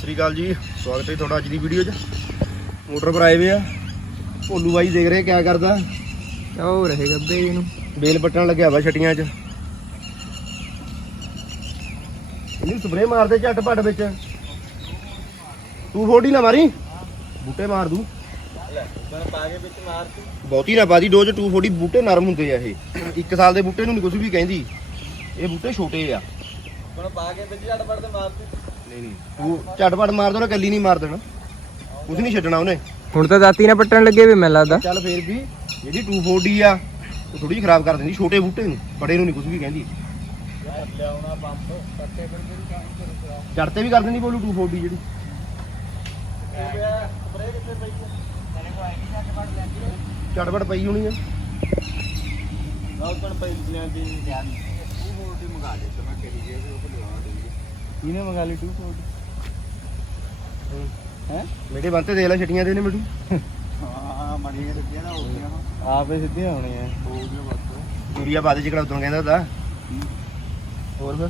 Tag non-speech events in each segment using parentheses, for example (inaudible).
ਸ਼੍ਰੀ ਅਕਾਲ ਜੀ ਸਵਾਗਤ ਹੈ ਤੁਹਾਡਾ ਅੱਜ ਦੀ ਵੀਡੀਓ 'ਚ। ਮੋਟਰ ਪਰ ਆਏ ਵੇ ਆ। ਭੋਲੂ ਬਾਈ ਦੇਖ ਰਹੇ ਕਿਆ ਕਰਦਾ? ਉਹ ਰਹੇ ਗੱਬੇ ਇਹਨੂੰ ਬੇਲ ਪੱਟਣ ਲੱਗਿਆ ਵਾ ਛਟੀਆਂ 'ਚ। ਇਹਨੂੰ ਸਪਰੇ ਮਾਰਦੇ ਝੱਟ ਪੱਟ ਵਿੱਚ। ਤੂੰ ਫੋੜੀ ਨਾ ਮਾਰੀ। ਬੂਟੇ ਮਾਰ ਦੂ। ਬਹੁਤੀ ਨਾ ਬਾਦੀ ਡੋਜ਼ 240 ਬੂਟੇ ਨਰਮ ਹੁੰਦੇ ਆ ਇਹ। ਇੱਕ ਸਾਲ ਦੇ ਬੂਟੇ ਨੂੰ ਨਹੀਂ ਕੁਝ ਵੀ ਕਹਿੰਦੀ। ਇਹ ਬੂਟੇ ਛੋਟੇ ਆ। ਨਹੀਂ ਨਹੀਂ। ਤੂੰ ਝਟਪਟ ਮਾਰ ਦੇਣਾ ਕੱਲੀ ਨਹੀਂ ਮਾਰ ਦੇਣਾ। ਕੁਝ ਨਹੀਂ ਛੱਡਣਾ ਉਹਨੇ। ਹੁਣ ਤਾਂ ਦਾਤੀ ਨਾਲ ਪੱਟਣ ਲੱਗੇ ਵੀ ਮੈਨੂੰ ਲੱਗਦਾ। ਚੱਲ ਫੇਰ ਵੀ ਜਿਹੜੀ 240 ਆ ਉਹ ਥੋੜੀ ਜਿਹੀ ਖਰਾਬ ਕਰ ਦਿੰਦੀ ਛੋਟੇ ਬੂਟੇ ਨੂੰ ਬੜੇ ਨੂੰ ਨਹੀਂ ਕੁਝ ਵੀ ਕਹਿੰਦੀ। ਚੜਤੇ ਵੀ ਕਰ ਦਿੰਦੀ ਬੋਲੂ 240 ਜਿਹੜੀ। ਝਟਪਟ ਪਈ ਹੋਣੀ ਆ। ਇਹਨੇ ਮੰਗਾ ਲਈ 240 ਹੈ। ਮੇਰੇ ਬੰਤੇ ਦੇ ਲੈ ਛਟੀਆਂ ਦੇ ਨੇ ਮੈਨੂੰ ਆਪੇ ਸਿੱਧੀਆਂ ਹੋਣੀਆਂ। ਯੂਰੀਆ ਬਾਦੇ ਜਿਹੜਾ ਉਦੋਂ ਕਹਿੰਦਾ ਤਾ ਹੋਰ ਫਿਰ?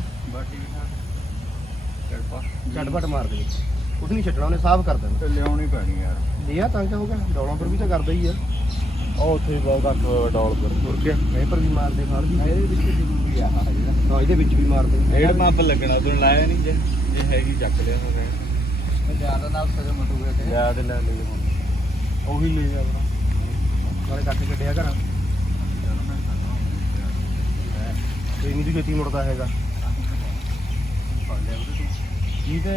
ਝਟਪਟ ਮਾਰ ਦੇ। ਕੁਝ ਨਹੀਂ ਛੱਡਣਾ ਉਹਨੇ ਸਾਫ਼ ਕਰ ਦੇਣਾ। ਲਿਆਉਣੀ ਪੈਣੀ ਯਾਰ। ਲਿਆ ਤਾਂ ਕਿਆ ਹੋ ਗਿਆ? ਡੌਲਾਂ ਪਰ ਵੀ ਤਾਂ ਕਰਦਾ ਹੀ ਆ। ਉਹ ਉੱਥੇ ਬਹੁਤ ਘੱਟ ਡਾਲ ਪਰ ਮੁੜ ਕੇ ਮੈਂ ਪਰ ਵੀ ਮਾਰਦੇ ਖਾਲ ਵੀ ਇਹਦੇ ਵਿੱਚ ਜ਼ਰੂਰੀ ਆ ਆਹ ਜਿਹੜਾ ਹਾਂ ਇਹਦੇ ਵਿੱਚ ਵੀ ਮਾਰਦੇ ਡੇਢ ਪੰਪ ਲੱਗਣਾ ਤੂੰ ਲਾਇਆ ਨਹੀਂ ਜੇ। ਜੇ ਹੈਗੀ ਚੱਕ ਲਿਆ ਹੋ ਗਿਆ ਜ਼ਿਆਦਾ ਨਾਲ ਸਜਾ ਮਟੂਗੇ ਤੇ ਯਾਦ ਲੈ ਲਈ ਹੁਣ। ਉਹੀ ਲੈ ਜਾ ਆਪਣਾ। ਨਾਲੇ ਕੱਟ ਕੱਢਿਆ ਘਰਾਂ। ਤੇ ਨਹੀਂ ਛੇਤੀ ਮੁੜਦਾ ਹੈਗਾ। ਕੀ ਤੇ?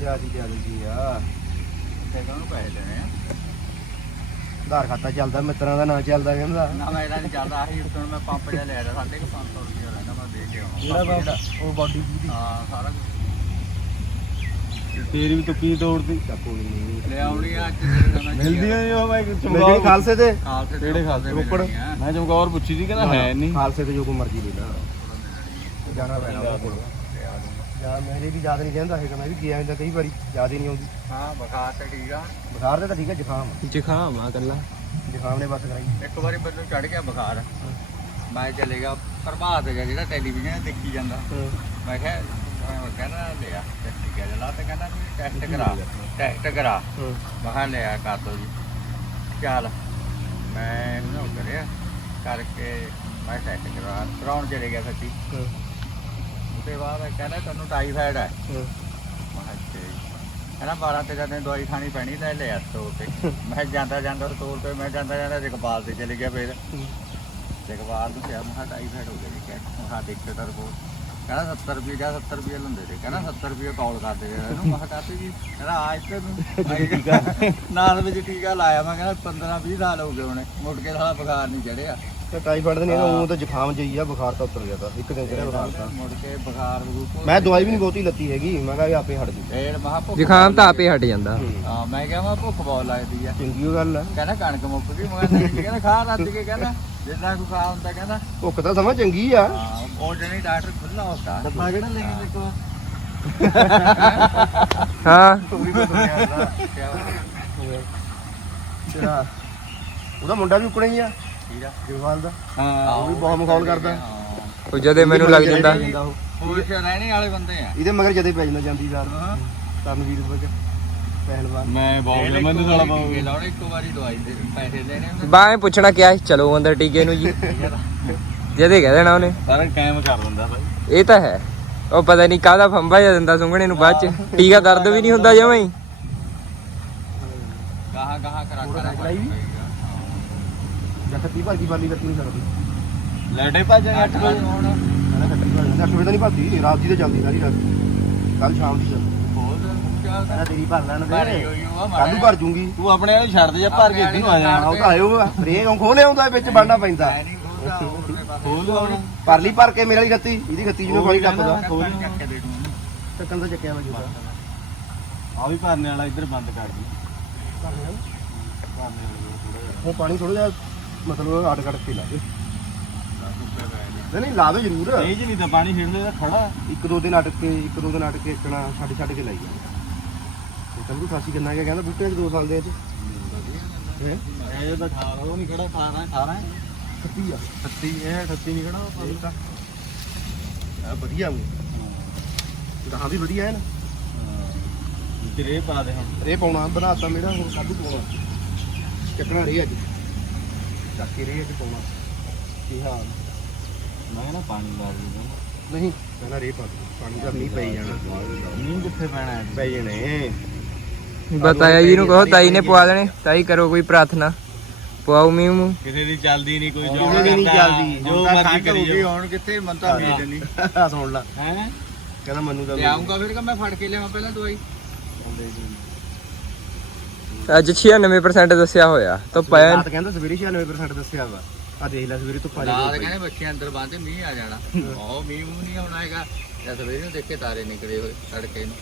ਲਿਆ ਜੀ ਲਿਆ ਜੀ ਆ ਕਿਹਨਾਂ ਨੂੰ ਪੈਸੇ ਦੇਣੇ ਆ? ਆਧਾਰ ਖਾਤਾ ਚੱਲਦਾ ਮਿੱਤਰਾਂ ਦਾ ਨਾਂ ਚੱਲਦਾ ਕਹਿੰਦਾ ਨਾ ਮੈਂ ਇਹਦਾ ਨਹੀਂ ਚੱਲਦਾ ਆਹੀ ਹੁਣ ਮੈਂ ਪੰਪ ਜਿਹਾ ਲੈ ਰਿਹਾ ਸਾਡੇ ਕੋ 500 ਰੁਪਏ ਲੈਣਾ ਮੈਂ ਦੇ ਕੇ ਆਉਣਾ। ਜਿਹੜਾ ਬਾਬਾ ਉਹ ਬਾਡੀ ਦੀ ਹਾਂ ਸਾਰਾ ਤੇਰੀ ਵੀ ਤੁੱਕੀ ਤੋੜਦੀ? ਕੋਈ ਨਹੀਂ ਲੈ ਆਉਣੀ ਆ ਅੱਜ ਮਿਲਦੀਆਂ ਹੀ ਉਹ ਮੈਂ ਮੇਰੇ ਖਾਲਸੇ ਤੇ ਖਾਲਸੇ ਕਿਹੜੇ ਖਾਲਸੇ ਰੋਪੜ। ਮੈਂ ਚਮਕੌਰ ਪੁੱਛੀ ਸੀ ਕਹਿੰਦਾ ਹੈ ਨਹੀਂ ਖਾਲਸੇ ਤੇ ਜੋ ਕੋਈ ਮਰਜ਼ੀ ਲੈ ਲਾ। ਜਾਣਾ ਪੈਣਾ ਉਹਦੇ ਕੋਲ। ਜਾਂ ਮੇਰੇ ਵੀ ਯਾਦ ਨਹੀਂ ਕਹਿੰਦਾ ਹੈਗਾ ਮੈਂ ਵੀ ਗਿਆ ਹੁੰਦਾ ਕਈ ਵਾਰੀ ਯਾਦ ਹੀ ਨਹੀਂ ਆਉਂਦੀ। ਹਾਂ ਬੁਖਾਰ ਤੇ ਠੀਕ ਆ। ਬੁਖਾਰ ਤੇ ਤਾਂ ਠੀਕ ਹੈ ਜ਼ੁਕਾਮ। ਜ਼ੁਕਾਮ ਆ ਕੱਲਾ ਜ਼ੁਕਾਮ ਨੇ ਬਸ ਕਰਾਈ। ਇੱਕ ਵਾਰੀ ਮੈਨੂੰ ਚੜ ਗਿਆ ਬੁਖਾਰ। ਮੈਂ ਚਲੇ ਗਿਆ ਪ੍ਰਭਾਤ ਜਿਹਾ ਜਿਹੜਾ ਟੈਲੀਵਿਜ਼ਨ ਤੇ ਦੇਖੀ ਜਾਂਦਾ। ਮੈਂ ਕਿਹਾ ਮੈਂ ਕਹਿੰਦਾ ਲਿਆ ਟੈਸਟ ਕਰ। ਲਾ ਤੇ ਕਹਿੰਦਾ ਵੀ ਟੈਸਟ ਕਰਾ ਟੈਸਟ ਕਰਾ। ਮੈਂ ਕਿਹਾ ਲਿਆ ਕਰ ਦੋ ਜੀ। ਚੱਲ ਮੈਂ ਉਹ ਕਰਿਆ ਕਰਕੇ ਮੈਂ ਟੈਸਟ ਕਰਾ ਕਰਾਉਣ ਚਲੇ ਗਿਆ ਸੱਚੀ ਹੂੰ ਉਹਦੇ ਬਾਅਦ ਕਹਿੰਦਾ ਤੁਹਾਨੂੰ ਟਾਈਫਾਇਡ ਹੈ। ਹੂੰ। ਕਹਿੰਦਾ 12 13 ਦਿਨ ਦਵਾਈ ਖਾਣੀ ਪੈਣੀ ਲੈ ਲਿਆ ਸਟੋਰ ਤੇ। ਮੈਂ ਜਾਂਦਾ ਜਾਂਦਾ ਸਟੋਰ ਤੇ ਮੈਂ ਜਾਂਦਾ ਜਾਂਦਾ ਜਗਪਾਲ ਤੇ ਚਲੇ ਗਿਆ ਫਿਰ। ਜਗਪਾਲ ਨੂੰ ਕਿਹਾ ਮੈਂ ਕਿਹਾ ਟਾਈਫਾਇਡ ਹੋ ਗਿਆ ਜੀ ਕਹਿ। ਮੈਂ ਕਿਹਾ ਦੇਖੋ ਤਾਂ ਰਿਪੋਰਟ। ਕਹਿੰਦਾ 70 ਰੁਪਏ ਜਾਂ 70 ਰੁਪਏ ਲੈਂਦੇ ਨੇ ਕਹਿੰਦਾ 70 ਰੁਪਏ ਕਾਲ ਕਰਦੇ ਨੇ ਇਹਨੂੰ ਮੈਂ ਕਿਹਾ ਕਾਤੇ ਜੀ ਕਹਿੰਦਾ ਆਜ ਤੇ ਨੂੰ। (laughs) ਨਾਲ ਵਿੱਚ ਟੀਕਾ ਲਾਇਆ ਮੈਂ ਕਹਿੰਦਾ 15 20 ਸਾਲ ਹੋ ਗਏ ਹੁਣੇ ਮੁੜ ਕੇ ਸਾਲਾ ਬੁਖਾਰ ਨਹੀਂ ਚੜਿਆ। ਤੇ ਟਾਈਫਾਇਡ ਤਾਂ ਨਹੀਂ ਉਹ ਤਾਂ ਜ਼ੁਕਾਮ ਜਈ ਆ ਬੁਖਾਰ ਤਾਂ ਉਤਰ ਗਿਆ ਤਾਂ ਇੱਕ ਦਿਨ ਜਿਹੜਾ ਬੁਖਾਰ ਤਾਂ। ਮੁੜ ਕੇ ਬੁਖਾਰ ਬਰੂਪ ਮੈਂ ਦਵਾਈ ਵੀ ਨਹੀਂ ਬਹੁਤੀ ਲੱਤੀ ਹੈਗੀ ਮੈਂ ਕਿਹਾ ਵੀ ਆਪੇ ਹਟ ਜੂ। ਫੇਰ ਮਹਾ ਭੁੱਖ ਜ਼ੁਕਾਮ ਤਾਂ ਆਪੇ ਹਟ ਜਾਂਦਾ। ਹਾਂ। ਮੈਂ ਕਿਹਾ ਮੈਂ ਭੁੱਖ ਬਹੁਤ ਲੱਗਦੀ ਆ। ਚੰਗੀ ਗੱਲ ਆ। ਕਹਿੰਦਾ ਕਣਕ ਮੁੱਕ ਗਈ ਮੈਂ ਕਿਹਾ ਨਹੀਂ ਕਹਿੰਦਾ ਖਾ ਰੱਜ ਕੇ ਕਹਿੰਦਾ ਜਿੰਨਾ ਕੋ ਖਾ ਹੁੰਦਾ ਕਹਿੰਦਾ। ਭੁੱਖ ਤਾਂ ਸਮਾਂ ਚੰਗੀ ਆ। ਹਾਂ ਉਹ ਜਣੀ ਡਾਕਟਰ ਖੁੱਲਾ ਹੁੰਦਾ ਦੱਸਾ। ਕਿਹੜਾ ਲੈ ਕੇ ਦੇਖੋ ਹਾਂ। ਉਹਦਾ ਮੁੰਡਾ ਵੀ ਉਕਣੇ ਹੀ ਆ। ਠੀਕ ਜਗਵਾਲ ਦਾ? ਹਾਂ। ਉਹ ਵੀ ਬਹੁਤ ਮਖੌਲ ਕਰਦਾ। ਉਹ ਜਦੇ ਮੈਨੂੰ ਲੱਗ ਜਾਂਦਾ। ਉਹ। ਹੋਰ ਕਿ ਰਹਿਣੇ ਵਾਲੇ ਬੰਦੇ ਆ। ਇਹਦੇ ਮਗਰ ਜਦੇ ਪੈ ਜਾਂਦਾ ਜਾਂਦੀ ਯਾਰ ਤਰਨਵੀਰ ਵਗ ਪਹਿਲਵਾਨ। ਮੈਂ ਬਹੁਤ ਮੈਨੂੰ ਸਾਲਾ ਬਹੁਤ ਲਾਉਣੇ ਇੱਕ ਵਾਰੀ ਦਵਾਈ ਦੇ ਪੈਸੇ ਲੈਣੇ ਉਹਨੇ ਬਾਵੇਂ ਪੁੱਛਣਾ ਕਿਹਾ ਸੀ, ਚਲੋ ਅੰਦਰ ਟੀਕੇ ਨੂੰ ਜੀ। ਜਦੇ ਕਹਿ ਦੇਣਾ ਉਹਨੇ। ਸਾਰਾ ਕਾਇਮ ਕਰ ਦਿੰਦਾ ਬਾਈ। ਇਹ ਤਾਂ ਹੈ। ਉਹ ਪਤਾ ਨਹੀਂ ਕਾਹਦਾ ਫੰਬਾ ਜਾ ਦਿੰਦਾ ਸੁੰਘਣੇ ਨੂੰ ਬਾਅਦ ਚ। ਟੀਕਾ ਦਰਦ ਵੀ ਨਹੀਂ ਹੁੰਦਾ ਜਮਾਂ ਹੀ। ਗਾਹਾਂ ਗਾਹਾਂ ਕਰਾ ਉਹਦਾ ਕਰਾ ਖਲਾਈ ਵੀ? ਜਾਂ ਖੱਤੀ ਭਰ ਗਈ ਬਾਲੀ ਕੱਤੀ ਨਹੀਂ ਸਕਦੀ। ਲੈਟੇ ਭੱਜ 8 ਵਜੇ ਹੁਣ। ਕਹਿੰਦਾ ਖੱਤੀ ਭਰ ਜਾਂਦੀ 8 ਵਜੇ ਤਾਂ ਨਹੀਂ ਭਰਦੀ ਰਾਤ ਦੀ ਤੇ ਚੱਲਦੀ ਸਾਰੀ ਰਾਤ। ਕੱਲ ਸ਼ਾਮ ਦੀ ਚੱਲਦੀ ਕਹਿੰਦਾ ਤੇਰੀ ਭਰ ਲੈਣ ਦੇ। ਉਹ ਕੱਲ ਨੂੰ ਭਰ ਜੂਗੀ। ਤੂੰ ਆਪਣੇ ਵਾਲੇ ਛੱਡ ਦੇ ਜਾਂ ਭਰ ਕੇ ਇੱਧਰ ਨੂੰ ਆ ਹਾਂ ਉਹ ਤਾਂ ਆਇਓ ਰੇਗ ਖੋਲੇ ਆਉਂਦਾ ਵਿੱਚ ਬਣਨਾ ਪੈਂਦਾ। ਖੋਲ ਭਰ ਲਈ ਭਰ ਕੇ ਮੇਰੇ ਵਾਲੀ ਖੱਤੀ। ਇਹਦੀ ਖੱਤੀ ਜਿਹਨੂੰ ਪਾਣੀ ਟੱਪਦਾ। ਖੋਲ ਦੇ ਦੂੰ ਟੱਕਣ ਦਾ ਚੱਕਿਆ ਮੈਂ ਜੂਦਾ ਆ ਵੀ ਭਰਨੇ ਵਾਲਾ ਇੱਧਰ ਬੰਦ ਕਰ ਦੀ। ਉਹ ਪਾਣੀ ਥੋੜਾ ਜਿਹਾ ਮਤਲਬ ਅੜ ਕੜ ਕੇ ਲਾ ਦੇ। ਨਹੀਂ ਨਹੀਂ ਲਾ ਦੋ ਜ਼ਰੂਰ। ਨਹੀਂ ਜੀ ਨਹੀਂ ਤਾਂ ਪਾਣੀ ਖੇਡਦੇ ਤਾਂ ਖੜਾ। ਇੱਕ ਦੋ ਦਿਨ ਅਟਕ ਕੇ ਇੱਕ ਦੋ ਦਿਨ ਅਟਕ ਕੇ ਇਕਣਾ ਛੱਡ ਛੱਡ ਕੇ ਲਾਈ ਜਾਂਦੇ ਤੇ ਕੰਦੂ ਖਾਸੀ ਕਿੰਨਾ ਗਿਆ ਕਹਿੰਦਾ ਬੂਟੇ ਦੋ ਸਾਲ ਦੇ ਚ ਹੈ? ਇਹ ਤਾਂ 18 ਉਹ ਨਹੀਂ ਖੜਾ 18 18 ਖੱਤੀ ਆ। 38 ਇਹ 38 ਨਹੀਂ ਖੜਾ ਇਹ ਤਾਂ ਆ ਵਧੀਆ ਮੂੰਹ ਗਾਹਾਂ ਵੀ ਵਧੀਆ ਹੈ ਨਾ। ਤੇਰੇ ਪਾ ਦੇ ਹੁਣ। ਰੇ ਪਾਉਣਾ ਬਣਾਤਾ ਮੇਰਾ ਹੁਣ ਕਾਹਦੂ ਪਾਉਣਾ। ਚੱਕਣਾ ਰੇ ਅੱਜ। ਚੱਕ ਕੇ ਰੇ ਅੱਜ ਪਾਉਣਾ। ਕੀ ਹਾਲ? ਮੈਂ ਨਾ ਪਾਣੀ ਲਾ ਦੂੰਗਾ ਨਹੀਂ। ਪਹਿਲਾਂ ਰੇ ਪਾ ਦੇ ਪਾਣੀ ਦਾ ਨਹੀਂ ਪਈ ਜਾਣਾ। ਮੀਂਹ ਕਿੱਥੇ ਪੈਣਾ ਹੈ? ਪੈ ਜਾਣੇ ਬਤਾਇਆ ਜੀ ਨੂੰ ਕਹੋ ਤਾਈ ਨੇ ਪਵਾ ਦੇਣੇ। ਤਾਈ ਕਰੋ ਕੋਈ ਪ੍ਰਾਰਥਨਾ। ਪਵਾਓ ਮੀਂਹ ਮੂੰਹ। ਕਿਸੇ ਦੀ ਚੱਲਦੀ ਨਹੀਂ ਕੋਈ ਕਿਸੇ ਦੀ ਨਹੀਂ ਚੱਲਦੀ। ਜੋ ਮਰਜ਼ੀ ਕਰੀ ਜਾਓ। ਹੁਣ ਕਿੱਥੇ? ਮਨ ਤਾਂ ਉਮੀਦ ਨਹੀਂ ਸੁਣ ਲੈ ਹੈ। ਕਹਿੰਦਾ ਮੈਨੂੰ ਤਾਂ ਤੇ ਆਉਂਗਾ ਫਿਰ ਕਿ ਮੈਂ ਫੜ ਕੇ ਲਿਆਵਾਂ ਪਹਿਲਾਂ ਦਵਾਈ? ਅੱਜ 96% ਦੱਸਿਆ ਹੋਇਆ ਤਾਂ ਪਾਇਆ ਰਾਤ ਕਹਿੰਦਾ ਸਵੇਰੇ 96% ਦੱਸਿਆ ਵਾ। ਆ ਦੇਖ ਲੈ ਸਵੇਰੇ ਧੁੱਪਾ ਰਾਤ ਜੀ ਕਹਿੰਦੇ ਬੱਚੇ ਅੰਦਰ ਬੰਦੇ ਮੀਂਹ ਆ ਜਾਣਾ। ਉਹ ਮੀਂਹ ਮੂੰਹ ਨਹੀਂ ਆਉਣਾ ਹੈਗਾ। ਜਦ ਸਵੇਰੇ ਨੂੰ ਦੇਖੇ ਤਾਰੇ ਨਿਕਲੇ ਹੋਏ ਤੜਕੇ ਨੂੰ।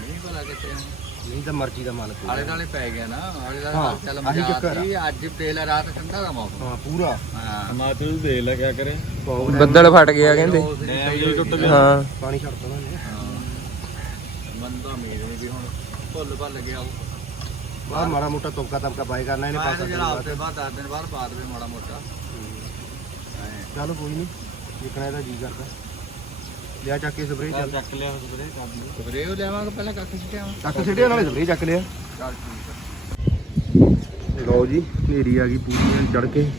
ਮੀਂਹ ਭਲਾ ਕਿੱਥੇ ਆਉਣਾ। ਨਹੀਂ ਤਾਂ ਮਰਜ਼ੀ ਦਾ ਮਾਲਕ। ਆਲੇ ਨਾਲੇ ਪੈ ਗਿਆ ਨਾ ਆਲੇ ਹਾਂ, ਚੱਲ ਆਹੀ ਮਜ਼ਾ ਚੱਕਰ ਆ। ਆਤੀ ਅੱਜ ਪਹਿਲਾ ਰਾਤ ਠੰਡਾ ਦਾ ਮੌਸਮ। ਹਾਂ ਪੂਰਾ। ਹਾਂ। ਹਿਮਾਚਲ ਦੇ ਲੈ ਕਿਆ ਕਰੇ। ਬਹੁਤ ਬੱਦਲ ਫਟ ਗਿਆ ਕਹਿੰਦੇ। ਉਸ ਦੀ ਸਹੀ ਹੋਈ ਟੁੱਟ ਸੀ। ਹਾਂ। ਪਾਣੀ ਛੱਡ। ਹਾਂ ਮਨ ਤਾਂ ਉਮੀਦ ਨਹੀਂ ਵੀ ਹੁਣ ਭੁੱਲ ਭੱਲ ਗਿਆ ਉਹ ਬਾਹਰ ਮਾੜਾ ਮੋਟਾ ਤੋਕਾ ਤਮਕਾ ਬਾਈ ਕਰਨਾ ਇਹਨੇ ਬਾਅਦ ਪਾਸਾ ਜਿਹੜਾ ਹਫ਼ਤੇ ਬਾਅਦ 10 ਦਿਨ ਬਾਅਦ ਪਾ ਦੇਵੇ ਮਾੜਾ ਮੋਟਾ। ਚਲ ਕੋਈ ਨਹੀਂ ਦੇਖਣਾ ਇਹਦਾ ਜੀ ਕਰਦਾ। ਲਿਆ ਚੱਕ ਕੇ ਸਪਰੇ ਚੱਲ। ਚੱਕ ਲਿਆ ਸਪਰੇ ਕਰ ਦਿਓ ਲਿਆਵਾਂਗੇ ਪਹਿਲਾਂ ਕੱਖ ਸਿੱਟਿਆ ਚੱਕ ਸਿੱਟੇ ਨਾਲੇ ਸਪਰੇ ਚੱਕ ਲਿਆ। ਚੱਲ ਠੀਕ ਲਓ ਜੀ ਹਨੇਰੀ ਆ ਗਈ ਪੂਰੀ ਚੜ ਕੇ।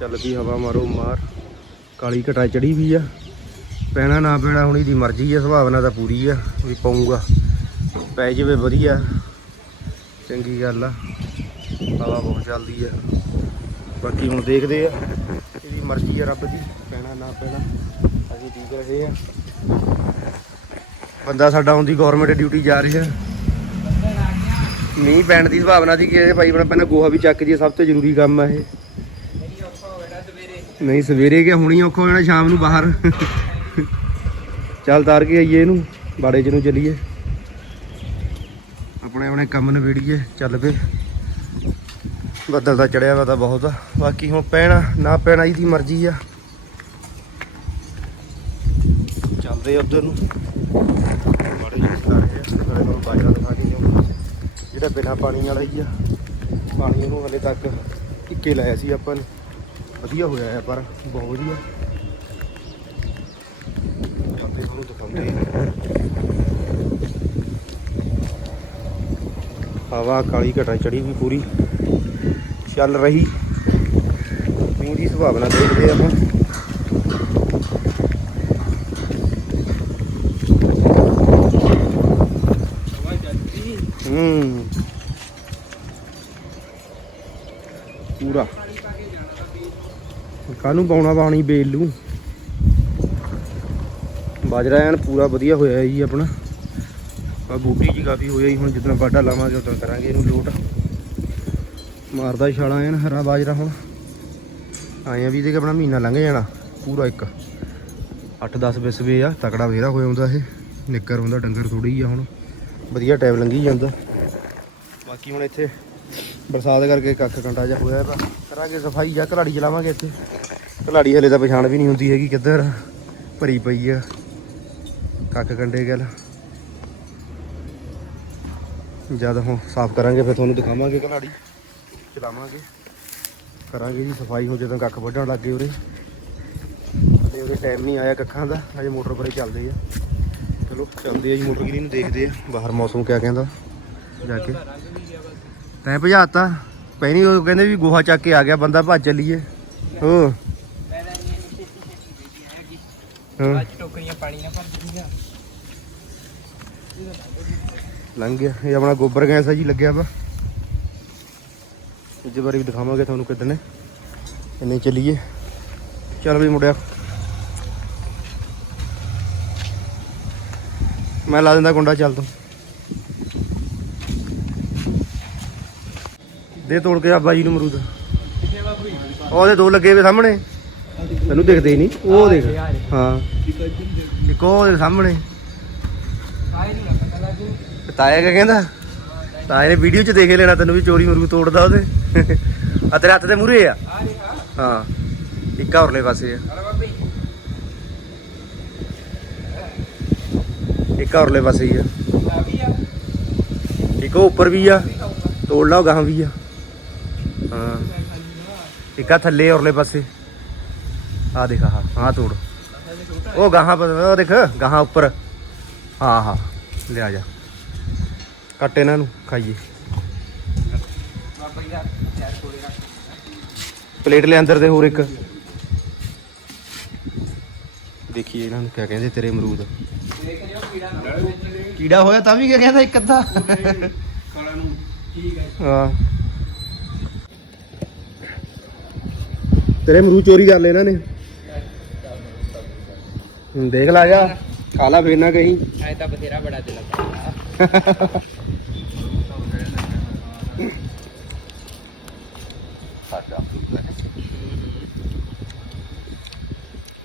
ਚੱਲ ਪਈ ਹਵਾ ਮਾਰੋ ਮਾਰ। ਕਾਲੀ ਘਟਾ ਚੜੀ ਵੀ ਆ। ਪੈਣਾ ਨਾ ਪੈਣਾ ਹੁਣ ਇਹਦੀ ਮਰਜ਼ੀ ਆ, ਸੁਭਾਵਨਾ ਤਾਂ ਪੂਰੀ ਆ ਵੀ ਪਾਉਂਗਾ ਪੈ ਜਾਵੇ ਵਧੀਆ। ਚੰਗੀ ਗੱਲ ਆ। ਹਵਾ ਬਹੁਤ ਚੱਲਦੀ ਆ। ਬਾਕੀ ਹੁਣ ਦੇਖਦੇ ਆ ਇਹਦੀ ਮਰਜ਼ੀ ਆ ਰੱਬ ਦੀ, ਪੈਣਾ ਨਾ ਪੈਣਾ। ਅਸੀਂ ਠੀਕ ਰਹੇ ਆ। ਬੰਦਾ ਸਾਡਾ ਹੁੰਦੀ ਗਵਰਨਮੈਂਟ ਡਿਊਟੀ ਜਾ ਰਿਹਾ। ਮੀਂਹ ਪੈਣ ਦੀ ਸੰਭਾਵਨਾ ਦੀ ਕਿ ਭਾਈ ਬਣਾ ਪਹਿਲਾਂ ਗੋਹਾ ਵੀ ਚੱਕ ਜੀ ਸਭ ਤੋਂ ਜ਼ਰੂਰੀ ਕੰਮ ਆ ਇਹ। ਨਹੀਂ, ਸਵੇਰੇ ਕਿ ਹੁਣੀ ਔਖਾ ਹੋ ਜਾਣਾ ਸ਼ਾਮ ਨੂੰ ਬਾਹਰ। ਚੱਲ ਤਾਰ ਕੇ ਆਈਏ ਇਹਨੂੰ, ਬਾੜੇ ਚ ਨੂੰ ਚੱਲੀਏ। ਆਪਣੇ ਆਪਣੇ ਕੰਮ ਨਵੇੜੀਏ ਚੱਲ ਪਏ। ਬੱਦਲ ਤਾਂ ਚੜਿਆ ਵਾ ਤਾਂ ਬਹੁਤ ਆ। ਬਾਕੀ ਹੁਣ ਪੈਣਾ, ਨਾ ਪੈਣਾ ਇਹਦੀ ਮਰਜ਼ੀ ਆ। ਚੱਲਦੇ ਉਧਰ ਨੂੰ। ਬਾੜੇ ਚ ਕਰ ਰਹੇ ਆ ਨਾਲੇ ਤੁਹਾਨੂੰ ਬਾਜਰਾ ਦਿਖਾ ਕੇ ਜਾਊਂਗਾ। ਜਿਹੜਾ ਬਿਨਾ ਪਾਣੀ ਵਾਲਾ ਹੀ ਆ। ਪਾਣੀ ਨੂੰ ਹਲੇ ਤੱਕ ਇੱਕੇ ਲਾਇਆ ਸੀ ਆਪਾਂ ਨੇ। ਵਧੀਆ ਹੋਇਆ ਹੈ ਪਰ, ਬਹੁਤ ਵਧੀਆ ਜਾਂਦੇ ਉਹਨੂੰ ਹਵਾ ਕਾਲੀ ਘਟਾ ਚੜੀ ਵੀ ਪੂਰੀ। ਚੱਲ ਰਹੀ। ਮੀਂਹ ਦੀ ਸੰਭਾਵਨਾ ਦੇਖਦੇ ਆਪਾਂ। ਹੂੰ। ਪੂਰਾ। ਕਾਹਨੂੰ ਪਾਉਣਾ ਪਾਣੀ ਬੇਲੂ ਬਾਜਰਾ ਐਨ ਪੂਰਾ ਵਧੀਆ ਹੋਇਆ ਜੀ ਆਪਣਾ। ਆ ਬੂਟੀ ਜੀ ਕਾਫੀ ਹੋਇਆ ਜੀ, ਹੁਣ ਜਿੱਦਾਂ ਵਾਢਾ ਲਾਵਾਂਗੇ ਉਦੋਂ ਕਰਾਂਗੇ ਇਹਨੂੰ ਲੋਟ। ਮਾਰਦਾ ਛਾਲਾ ਐਨ ਹਰਾ ਬਾਜਰਾ ਹੁਣ। ਆਏ ਆ ਵੀ ਇਹਦੇ ਆਪਣਾ ਮਹੀਨਾ ਲੰਘ ਜਾਣਾ, ਪੂਰਾ ਇੱਕ। 8-10 ਬਿਸਵੇ ਆ, ਤਕੜਾ ਵੇਰਾ ਹੋਇਆ ਹੁੰਦਾ ਇਹ। ਨਿੱਕਰ ਹੁੰਦਾ, ਡੰਗਰ ਥੋੜੀ ਆ ਹੁਣ। ਵਧੀਆ ਟਾਈਮ ਲੰਘੀ ਜਾਂਦਾ। ਬਾਕੀ ਹੁਣ ਇੱਥੇ ਬਰਸਾਤ ਕਰਕੇ ਕੱਖ ਕੰਡਾ ਜਿਹਾ ਹੋਇਆ ਤਾਂ ਕਰਾਂਗੇ ਸਫ਼ਾਈ ਜਾਂ ਘਲਾੜੀ ਚਲਾਵਾਂਗੇ ਇੱਥੇ। ਘਲਾੜੀ ਹਲੇ ਤਾਂ ਪਛਾਣ ਵੀ ਨਹੀਂ ਹੁੰਦੀ ਹੈਗੀ ਕਿੱਧਰ। ਭਰੀ ਪਈ ਆ। ਕੱਖ ਕੰਡੇ ਗੱਲ। ਜਦ ਹੁਣ ਸਾਫ਼ ਕਰਾਂਗੇ ਫਿਰ ਤੁਹਾਨੂੰ ਦਿਖਾਵਾਂਗੇ ਘਲਾੜੀ। ਚਲਾਵਾਂਗੇ। ਕਰਾਂਗੇ ਜੀ ਸਫ਼ਾਈ ਹੋ ਜਦੋਂ ਕੱਖ ਵੱਢਣ ਲੱਗੇ ਉਰੇ। ਤੇ ਉਹਦੇ ਟਾਈਮ ਨਹੀਂ ਆਇਆ ਕੱਖਾਂ ਦਾ ਅਜੇ ਮੋਟਰ ਪਰੇ ਚੱਲਦੇ ਆ। ਚਲੋ ਚੱਲਦੇ ਆ ਜੀ ਮੋਟਰ ਗਿਰੀ ਨੂੰ ਦੇਖਦੇ ਆ ਬਾਹਰ ਮੌਸਮ ਕਿਆ ਕਹਿੰਦਾ ਜਾ ਕੇ। ਤੈਂ ਭਜਾਤਾ ਪਹਿਨੀ ਉਹ ਕਹਿੰਦੇ ਵੀ ਗੋਹਾ ਚੱਕ ਕੇ ਆ ਗਿਆ ਬੰਦਾ ਭੱਜ ਚੱਲੀਏ। ਹੋ। ਹਾਂ ਟੋਕਰੀਆਂ ਪਾਣੀ ਨਾਲ ਭਰ ਦਿੱਤੀਆਂ। ਲੰਘ ਗਿਆ। ਇਹ ਆਪਣਾ ਗੋਬਰ ਗੈਸ ਆ ਜੀ, ਲੱਗਿਆ ਵਾ। ਇਸ ਵਾਰੀ ਵੀ ਦਿਖਾਵਾਂਗੇ ਤੁਹਾਨੂੰ ਕਿਦਨੇ ਇੰਨੇ ਚੱਲੀਏ। ਚੱਲ ਵੀ ਮੁੰਡਿਆ। ਮੈਂ ਲਾ ਦਿੰਦਾ ਕੁੰਡਾ, ਚੱਲ ਤੂੰ। ਦੇ ਤੋੜ ਕੇ ਆ ਬਾਈ ਨੂੰ ਮਰੂਦ ਉਹਦੇ ਦੋ ਲੱਗੇ ਵੇ ਸਾਹਮਣੇ। ਤੈਨੂੰ ਦਿਖਦੇ ਹੀ ਨਹੀਂ। ਉਹ ਦੇਖ। ਹਾਂ। ਇੱਕ ਉਹ ਉਹਦੇ ਸਾਹਮਣੇ। ਤਾਇਆ ਕਿਆ ਕਹਿੰਦਾ? ਤਾਇਆ ਨੇ ਵੀਡੀਓ 'ਚ ਦੇਖ ਹੀ ਲੈਣਾ ਤੈਨੂੰ ਵੀ ਚੋਰੀ ਮਰੂ ਤੋੜਦਾ ਉਹਦੇ। ਆ ਤੇਰੇ ਹੱਥ ਦੇ ਮੂਰੇ ਆ? ਹਾਂ। ਇੱਕ ਔਰਲੇ ਪਾਸੇ ਆ। ਇੱਕ ਔਰਲੇ ਪਾਸੇ ਹੀ ਆ। ਇੱਕ ਉਹ ਉੱਪਰ ਵੀ ਆ। ਤੋੜ ਲਾ, ਉਹ ਗਾਹਾਂ ਵੀ ਆ। ਹਾਂ। ਇੱਕ ਆ ਥੱਲੇ ਹੋਰਲੇ ਪਾਸੇ। ਆ ਦੇਖ, ਆਹ ਆਹ ਤੋੜ। ਉਹ ਗਾਹਾਂ ਉਹ ਦੇਖ, ਗਾਹਾਂ ਉੱਪਰ। ਹਾਂ ਹਾਂ। ਲਿਆ ਜਾ। ਕੱਟ ਇਹਨਾਂ ਨੂੰ ਖਾਈਏ। ਪਲੇਟ ਲੈ ਅੰਦਰ ਦੇ ਹੋਰ ਇੱਕ। ਦੇਖੀਏ ਇਹਨਾਂ ਨੂੰ ਕਿਆ ਕਹਿੰਦੇ ਤੇਰੇ ਅਮਰੂਦ। ਕੀੜਾ ਹੋਇਆ ਤਾਂ ਵੀ ਕਹਿੰਦਾ ਇੱਕ ਅੱਧਾ? ਠੀਕ ਹੈ। ਹਾਂ ਤੇਰੇ ਅਮਰੂਦ ਚੋਰੀ ਕਰ ਲਏ ਇਹਨਾਂ ਨੇ। ਦੇਖ ਲਾ ਗਿਆ ਖਾ ਲਾ ਫੇਰ ਨਾ ਕਹੀਂ। ਐ ਤਾਂ ਬਥੇਰਾ ਬੜਾ ਦਿਲ (laughs)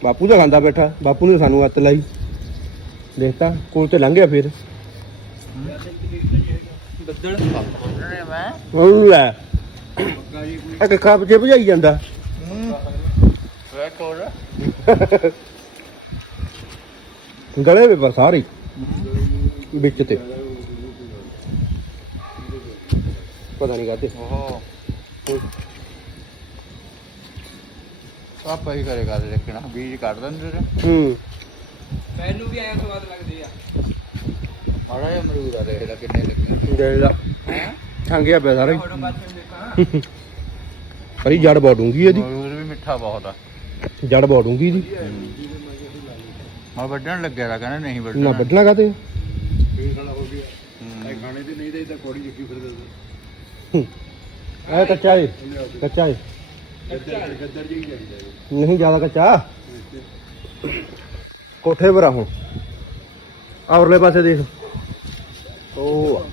ਬਾਪੂ ਤਾਂ ਖਾਂਦਾ ਬੈਠਾ ਬਾਪੂ ਨੇ ਸਾਨੂੰ ਅੱਤ ਲਾਈ। ਦੇਖਤਾ ਕੋਲ ਤੇ ਲੰਘ ਗਿਆ ਫਿਰ। ਬੱਦਲ। ਉਹ ਲੈ ਆ ਕੱਖਾ ਪਿੱਛੇ ਭਜਾਈ ਜਾਂਦਾ। ਵੇ ਕੋਲ। ਗਲੇ ਵੇ ਪਰ ਸਾਰੇ। ਹੀ। ਵਿੱਚ ਤੇ। ਪਤਾ ਨਹੀਂ ਕਾਤੇ ਉਹ ਪਾਪਾ ਹੀ ਕਰੇਗਾ ਤੇ ਦੇਖਣਾ ਬੀਜ ਕੱਢ ਦਿੰਦੇ ਨੇ। ਹੂੰ। ਮੈਨੂੰ ਵੀ ਐਂ ਸਵਾਦ ਲੱਗਦੇ ਆ। ਮਾੜਾ ਜਿਹਾ ਅਮਰੂਦ ਆ ਦੇਖ ਲੈ ਕਿੰਨੇ ਲੱਗੇ ਦੇ ਲਾ। ਹੈ? ਠੰਗਿਆ ਪਿਆ ਸਾਰੇ। ਫੋਟੋ ਦੇਖਾਂ ਪਰ ਇਹ ਜੜ ਬੋਡੂਗੀ ਇਹਦੀ। ਅਮਰੂਦ ਵੀ ਮਿੱਠਾ ਬਹੁਤ ਆ। ਜੜ ਬੋਡੂਗੀ ਇਹਦੀ। ਮੈਂ ਵੱਢਣ ਲੱਗਿਆ ਤਾਂ ਕਹਿੰਦਾ ਨਹੀਂ ਨਾ ਵੱਢਣਾ ਵੱਢਣਾ ਕਾਤੇ ਹੂੰ। ਖਾਣੇ ਤੇ ਨਹੀਂ ਤੇ ਇਦਾਂ ਕੋੜੀ ਜੱਗੀ ਫਿਰਦੇ ਇਹ ਕੱਚਾ ਏ। ਕੱਚਾ ਏ। ਨਹੀਂ ਜ਼ਿਆਦਾ ਕੱਚਾ ਕੋਠੇ ਪਰ ਆ ਹੁਣ ਔਰਲੇ ਪਾਸੇ ਦੇਖ। ਉਹ।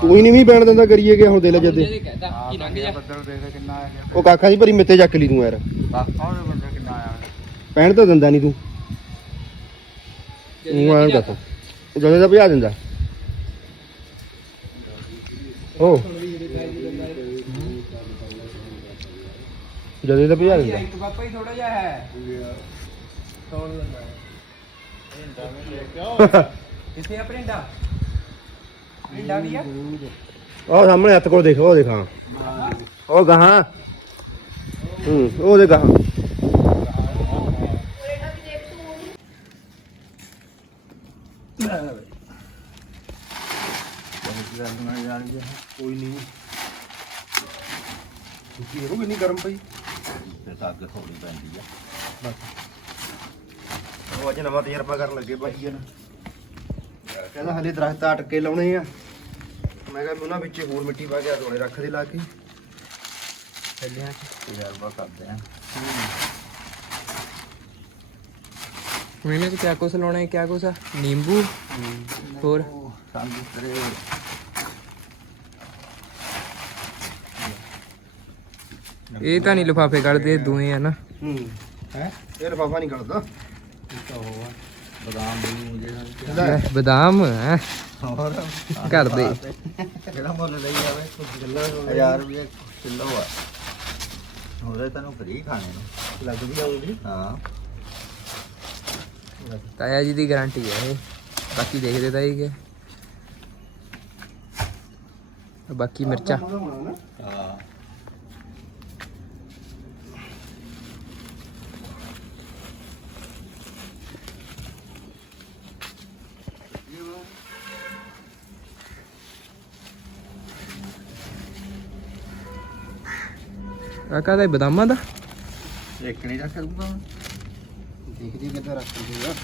ਕੋਈ ਨਹੀਂ ਵੀ ਪੈਣ ਦਿੰਦਾ ਕਰੀਏ ਕਿ ਹੁਣ ਦੇ ਲੈ ਜਦੇ? ਇਹ ਕਹਿੰਦਾ ਕੀ ਲੰਘ ਜਾ ਬੱਦਲ ਦੇਖ ਕਿੰਨਾ ਆ ਗਿਆ ਉਹ ਕਾਖਾਂ ਦੀ ਭਰੀ ਮਿੱਤੇ ਚੱਕ ਲਈ ਤੂੰ ਯਾਰ। ਬਾਪਾ ਉਹਦੇ ਬੰਦੇ ਕਿੰਨਾ ਆਇਆ। ਪੈਣ ਤਾਂ ਦਿੰਦਾ ਨਹੀਂ ਤੂੰ। ਉਹ ਐਂ ਦੱਸ ਜਦੋਂ ਦਾ ਭਜਾ ਦਿੰਦਾ। ਉਹ ਜਦੋਂ ਦਾ ਭਜਾ ਦਿੰਦਾ। ਇੱਕ ਪਾਪਾ ਹੀ ਥੋੜਾ ਜਿਹਾ ਹੈ। ਕੌਣ ਲੰਗਾ ਕਿੱਥੇ ਆ ਪ੍ਰਿੰਡਾ ਪ੍ਰਿੰਡਾ ਵੀ ਆ? ਉਹ ਸਾਹਮਣੇ ਹੱਥ ਕੋਲ ਦੇਖ ਉਹ ਦੇਖਾਂ। ਉਹ ਗਾਹਾਂ। ਹੂੰ ਉਹ ਦੇ ਗਾਹਾਂ ਕੋਈ ਨਹੀਂ। ਤੁਸੀਂ ਇਹੋ ਕਿੰਨੀ ਗਰਮ ਪਈ? ਅੱਗ ਥੋੜੀ ਪੈਂਦੀ ਆ। ਉਹ ਅੱਜ ਨਵਾਂ ਤਜਰਬਾ ਕਰਨ ਲੱਗੇ ਭਾਈ ਜਨ ਕਹਿੰਦਾ ਹਲੇ ਦਰਖਤ ਅਟਕ ਕੇ ਲਾਉਣੇ ਆ। ਮੈਂ ਕਿਹਾ ਉਹਨਾਂ ਵਿੱਚ ਹੋਰ ਮਿੱਟੀ ਪਾ ਕੇ ਥੋੜੇ ਰੱਖ ਦੇ ਲਾ ਕੇ। ਚੱਲਿਆ ਤਜਰਬਾ ਕਰਦੇ ਆ। ਹੁਣ ਇਹਨਾਂ ਚ ਕਿਆ ਕੁਛ ਲਾਉਣਾ ਹੈ ਕਿਆ ਕੁਛ ਆ ਨਿੰਬੂ ਹੋਰ ਸੰਗਤਰੇ ਇਹ ਤਾਂ ਨਹੀਂ ਲਿਫਾਫੇ ਕੱਢਦੇ ਦੂਏ ਆ ਨਾ। ਹੂੰ। ਹੈ? ਇਹ ਲਫਾਫਾ ਨਹੀਂ ਗਲਦਾ ਬਦਾਮ ਵੀ ਮੁੰਡੇ ਨਾਲ ਲੈ, ਬਦਾਮ ਹੈ? ਹੋਰ? ਘਰ ਦੇ। ਕਿਹੜਾ ਮੁੱਲ ਲਈ ਜਾਵੇ 1000 ਰੁਪਏ ਕਿਲੋ ਆ। ਉਹਦੇ ਤੈਨੂੰ ਫ੍ਰੀ ਖਾਣੇ ਨੂੰ। ਲੱਗ ਵੀ ਆਉਂਦੀ ਹਾਂ। ਤਾਇਆ ਜੀ ਦੀ ਗਾਰੰਟੀ ਹੈ ਇਹ। ਬਾਕੀ ਦੇਖਦੇ ਤਾਂ ਹੀ ਕਿ ਬਾਕੀ ਮਿਰਚਾਂ। ਹਾਂ। ਆ ਕਾਹਦਾ ਇਹ ਬਦਾਮਾਂ ਦਾ? ਇੱਕ ਨਹੀਂ ਰੱਖ ਦੂੰਗਾ ਦੇਖਦੀ ਕਿੱਦਾਂ ਰੱਖ ਦੂਗਾ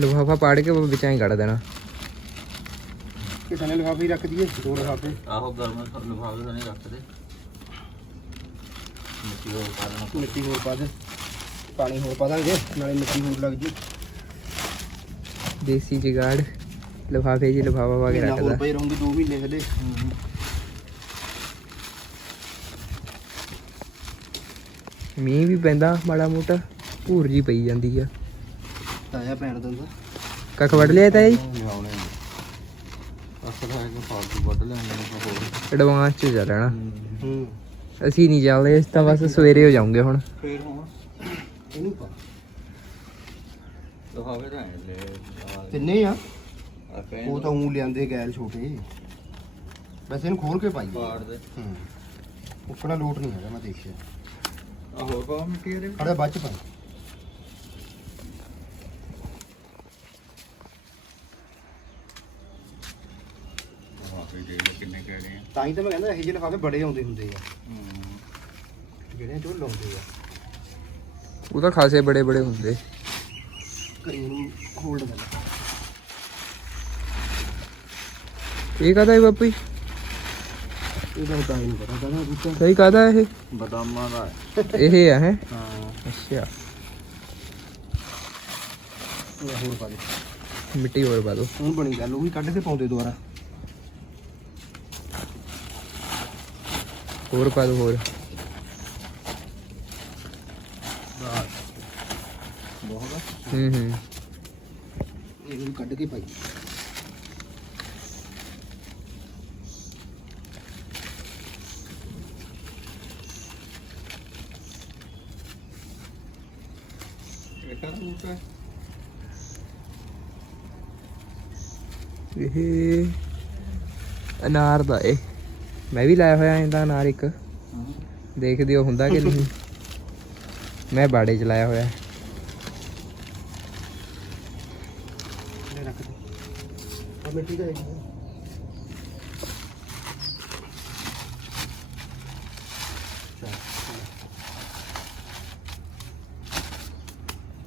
ਲਿਫਾਫਾ ਪਾੜ ਕੇ ਵਿੱਚਾਂ ਹੀ ਕੱਢ ਦੇਣਾ। ਕਿਸੇ ਨੇ ਲਫਾਫੇ ਹੀ ਰੱਖ ਦਈਏ ਦੋ ਲਫਾਫੇ। ਆਹੋ ਗਰਮ ਲਿਫਾਫੇ ਤਾਂ ਨਹੀਂ ਰੱਖਦੇ। ਮਿੱਟੀ ਹੋਰ ਪਾ ਦੇਣਾ। ਮਿੱਟੀ ਹੋਰ ਪਾ ਦੇ। ਪਾਣੀ ਹੋਰ ਪਾ ਦਾਂਗੇ ਨਾਲੇ ਮਿੱਟੀ ਹੋਰ ਲੱਗ ਜੂ। ਦੇਸੀ ਜਗਾੜ। ਲਿਫਾਫੇ 'ਚ ਲਿਫਾਫਾ ਪਾ ਕੇ ਮਹੀਨਾ ਹੋਰ ਪਈ ਰਹੂੰਗੀ 2 ਮਹੀਨੇ ਹਲੇ। ਮੀਂਹ ਵੀ ਪੈਂਦਾ ਮਾੜਾ ਮੋਟਾ ਭੂਰ ਜੀ ਪਈ ਜਾਂਦੀ ਆ। ਤਾਇਆ ਪੈਣ ਦਿੰਦਾ। ਕੱਖ ਵੱਢ ਲਿਆ ਤਾਇਆ ਜੀ? ਲੈਣੇ ਐਡਵਾਂਸ 'ਚ ਚੱਲਣਾ ਹੂੰ। ਅਸੀਂ ਨਹੀਂ ਚੱਲਦੇ ਇਸ ਤਾਂ ਬਸ ਸਵੇਰੇ ਹੋ ਜਾਉਂਗੇ ਹੁਣ। ਫੇਰ ਹੁਣ ਇਹਨੂੰ ਪਾ। ਲਿਫਾਫੇ ਤਾਂ ਐਂ ਲੈ ਤਿੰਨੇ ਆ? ਉਹ ਤਾਂ ਉਂ ਲਿਆਂਦੇ ਗੈਲ ਛੋਟੇ। ਵੈਸੇ ਇਹਨੂੰ ਖੋਲ ਕੇ ਪਾਈ ਪਾੜ ਦੇ। ਹੂੰ। ਉੱਪਰਲਾ ਲੋਟ ਨਹੀਂ ਹੈਗਾ ਮੈਂ ਦੇਖਿਆ। ਆ ਹੋਰ ਪਾ ਮਿੱਟੀ ਇਹਦੇ ਅਰੇ ਬਾਅਦ ਚ ਪਾ ਵਾਕਈ ਦੇ ਲਓ ਕਿੰਨੇ ਕਹਿ ਰਹੇ ਆ। ਤਾਂ ਹੀ ਤਾਂ ਮੈਂ ਕਹਿੰਦਾ ਇਹ ਜਿਹੇ ਲਿਫਾਫੇ ਬੜੇ ਆਉਂਦੇ ਹੁੰਦੇ ਆ। ਹੂੰ। ਜਿਹੜੇ ਚੋਂ ਲਾਉਂਦੇ ਆ। ਉਹ ਤਾਂ ਖਾਸੇ ਬੜੇ ਬੜੇ ਹੁੰਦੇ। ਕਈ ਨੂੰ ਹੋਲਡ ਕਰ ਇਹ ਕਾਹਦਾ ਹੈ ਬਾਪੂ ਜੀ? ਇਹਦਾ ਤਾਂ ਨਹੀਂ ਪਤਾ ਕਹਿੰਦਾ ਬੂਟਾ? ਸਹੀ ਕਾਹਦਾ ਇਹ? ਬਦਾਮਾਂ ਦਾ ਹੈ। ਇਹ ਆ ਹੈ? ਹਾਂ। ਅੱਛਾ। ਇਹ ਹੋਰ ਪਾ ਦੇ। ਮਿੱਟੀ ਹੋਰ ਪਾ ਦੋ ਹੁਣ ਬਣੀ ਗੱਲ ਉਹ ਵੀ ਕੱਢ ਕੇ ਪਾਉਂਦੇ ਦੁਬਾਰਾ। ਹੋਰ ਪਾ ਦੋ ਹੋਰ। ਬਹੁਤ ਹੂੰ ਹੂੰ। ਇਹ ਵੀ ਕੱਢ ਕੇ ਪਾਈ। ਇਹ ਤਾਂ ਇਹ ਅਨਾਰ ਦਾ ਏ ਮੈਂ ਵੀ ਲਾਇਆ ਹੋਇਆ ਇਹਦਾ ਅਨਾਰ ਇੱਕ। ਦੇਖਦੇ ਹੋ ਹੁੰਦਾ ਕਿ ਨਹੀਂ। ਮੈਂ ਬਾੜੇ ਚ ਲਾਇਆ ਹੋਇਆ। ਮਿੱਟੀ ਦਾ ਹੈਗੀ ਆ।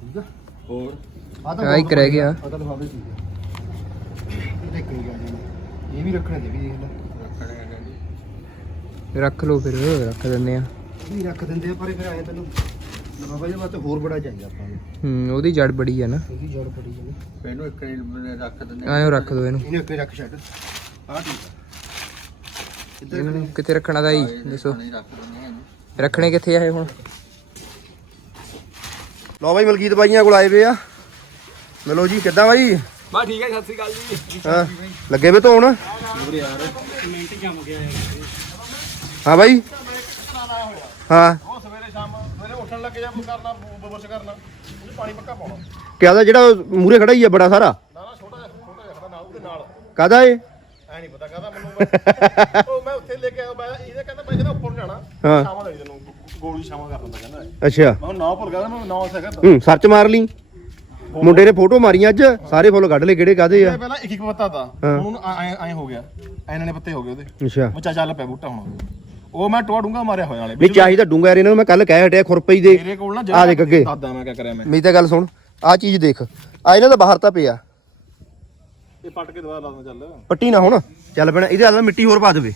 ਠੀਕ ਆ ਹੋਰ ਆ ਆਹ ਇੱਕ ਰਹਿ ਗਿਆ। ਲਿਫਾਫੇ ਇਹ ਦੇਖ ਨਹੀਂ ਗਿਆ ਇਹ ਵੀ ਰੱਖਣੇ ਦੇ ਵੀ ਦੇਖ ਲੈ ਰੱਖਣੇ ਹੈਗੇ ਜੀ ਰੱਖ ਲਓ ਫਿਰ ਰੱਖ ਦਿੰਦੇ ਆ। ਇਹ ਵੀ ਰੱਖ ਦਿੰਦੇ ਆ ਪਰ ਫਿਰ ਆਏ ਤੈਨੂੰ ਲਿਫਾਫਾ ਜਿਹਾ ਵਾਸਤੇ ਹੋਰ ਬੜਾ ਚਾਹੀਦਾ ਆਪਾਂ ਨੂੰ। ਹੂੰ ਉਹਦੀ ਜੜ ਬੜੀ ਆ ਨਾ। ਇਹਦੀ ਜੜ ਪੜੀ ਜਾਵੇ ਇਹਨੂੰ ਇੱਕ ਨੇ ਰੱਖ ਦਿੰਦੇ ਆਇਓ ਰੱਖ ਦੋ ਇਹਨੂੰ। ਇਹਨੂੰ ਅੱਗੇ ਰੱਖ ਛੱਡ। ਆ ਠੀਕ ਆ। ਇੱਧਰ ਇਹਨੂੰ ਕਿੱਥੇ ਰੱਖਣਾ ਦਾ ਜੀ ਦੱਸੋ। ਨਹੀਂ ਰੱਖ ਦਿੰਦੇ ਆ ਇਹਨੂੰ। ਰੱਖਣੇ ਕਿੱਥੇ ਆ ਇਹ ਹੁਣ? ਲਓ ਬਾਈ ਮਲਕੀਤ ਬਾਈਆਂ ਕੋਲ ਆਏ ਵੇ ਆ। ਮਿਲੋ ਜੀ ਕਿੱਦਾਂ ਬਾਈ? ਬਾ ਠੀਕ ਹੈ ਸਤਿ ਸ੍ਰੀ ਅਕਾਲ ਜੀ। ਹਾਂ ਲੱਗੇ ਵੇ ਧੋਣ ਹਾਂ ਬਾਈ। ਹਾਂ। ਉਹ ਸਵੇਰੇ ਸ਼ਾਮ ਸਵੇਰੇ ਉੱਠਣ ਲੱਗੇ ਜਾਂ ਕਰਨਾ ਬੁਰਸ਼ ਕਰਨਾ ਉਹ ਪਾਣੀ ਪੱਕਾ ਪਾਉਣਾ ਕਿਆਦਾ ਜਿਹੜਾ ਮੂਰੇ ਖੜਾ ਹੀ ਆ ਬੜਾ ਸਾਰਾ? ਨਾ ਨਾ ਛੋਟਾ ਜਿਹਾ ਛੋਟਾ ਜਿਹਾ ਖੜਾ ਨਾਲ ਉਹਦੇ ਨਾਲ ਕਾਦਾ ਏ ਐ ਨਹੀਂ ਪਤਾ ਕਹਦਾ ਮੈਨੂੰ ਉਹ ਮੈਂ ਉੱਥੇ ਲੈ ਕੇ ਆਇਆ ਮੈਂ ਇਹਦੇ ਕਹਿੰਦਾ ਮੈਂ ਜਿਹੜਾ ਉੱਪਰ ਨੂੰ ਜਾਣਾ ਹਾਂ। ਸ਼ਾਮਾਂ ਦੇ ਤੈਨੂੰ ਗੋਲੀ ਸ਼ਾਮਾਂ ਕਰ ਦਿੰਦਾ ਕਹਿੰਦਾ ਇਹ। ਅੱਛਾ। ਮੈਂ ਨਾ ਭੁੱਲ ਗਿਆ ਮੈਂ ਨਾ ਸਕਦਾ ਹੂੰ ਸਰਚ ਮਾਰ ਲਈ। ਮੁੰਡੇ ਨੇ ਫੋਟੋ ਮਾਰੀਆਂ ਅੱਜ ਸਾਰੇ ਫੁੱਲ ਕੱਢ ਲਏ ਕਿਹੜੇ ਕਾਦੇ ਆ? ਪਹਿਲਾਂ ਇੱਕ ਇੱਕ ਪੱਤਾ ਤਾ। ਹੁਣ ਐ ਐ ਹੋ ਗਿਆ। ਐਨੇ ਨੇ ਪੱਤੇ ਹੋ ਗਏ ਉਹਦੇ। ਅੱਛਾ। ਉਹ ਚਾ ਚੱਲ ਪਿਆ ਬੂਟਾ ਹੁਣ। ਉਹ ਮੈਂ ਟੋਆ ਡੂੰਗਾ ਮਾਰਿਆ ਹੋਇਆ ਨਾਲੇ ਨਹੀਂ ਚਾਹੀਦਾ ਡੂੰਗਾ ਯਾਰ ਇਹਨਾਂ ਨੂੰ ਮੈਂ ਕੱਲ ਕਹਿ ਹਟਿਆ ਖੁਰਪਈ ਦੇ। ਤੇਰੇ ਕੋਲ ਨਾ ਆ ਦੇਖ ਅੱਗੇ। ਦੱਸਦਾ ਮੈਂ ਕੀ ਕਰਿਆ ਮੈਂ। ਮੇਰੀ ਤਾਂ ਗੱਲ ਸੁਣ ਆ ਚੀਜ਼ ਦੇਖ। ਆ ਇਹਨਾਂ ਦਾ ਬਾਹਰ ਤਾਂ ਪਿਆ। ਇਹ ਪੱਟ ਕੇ ਦੁਬਾਰਾ ਲਾ ਦਿੰਦਾ ਚੱਲ। ਪੱਟੀ ਨਾ ਹੁਣ। ਚੱਲ ਪੈਣਾ ਇਹਦੇ ਨਾਲ ਮਿੱਟੀ ਹੋਰ ਪਾ ਦੇਵੇ।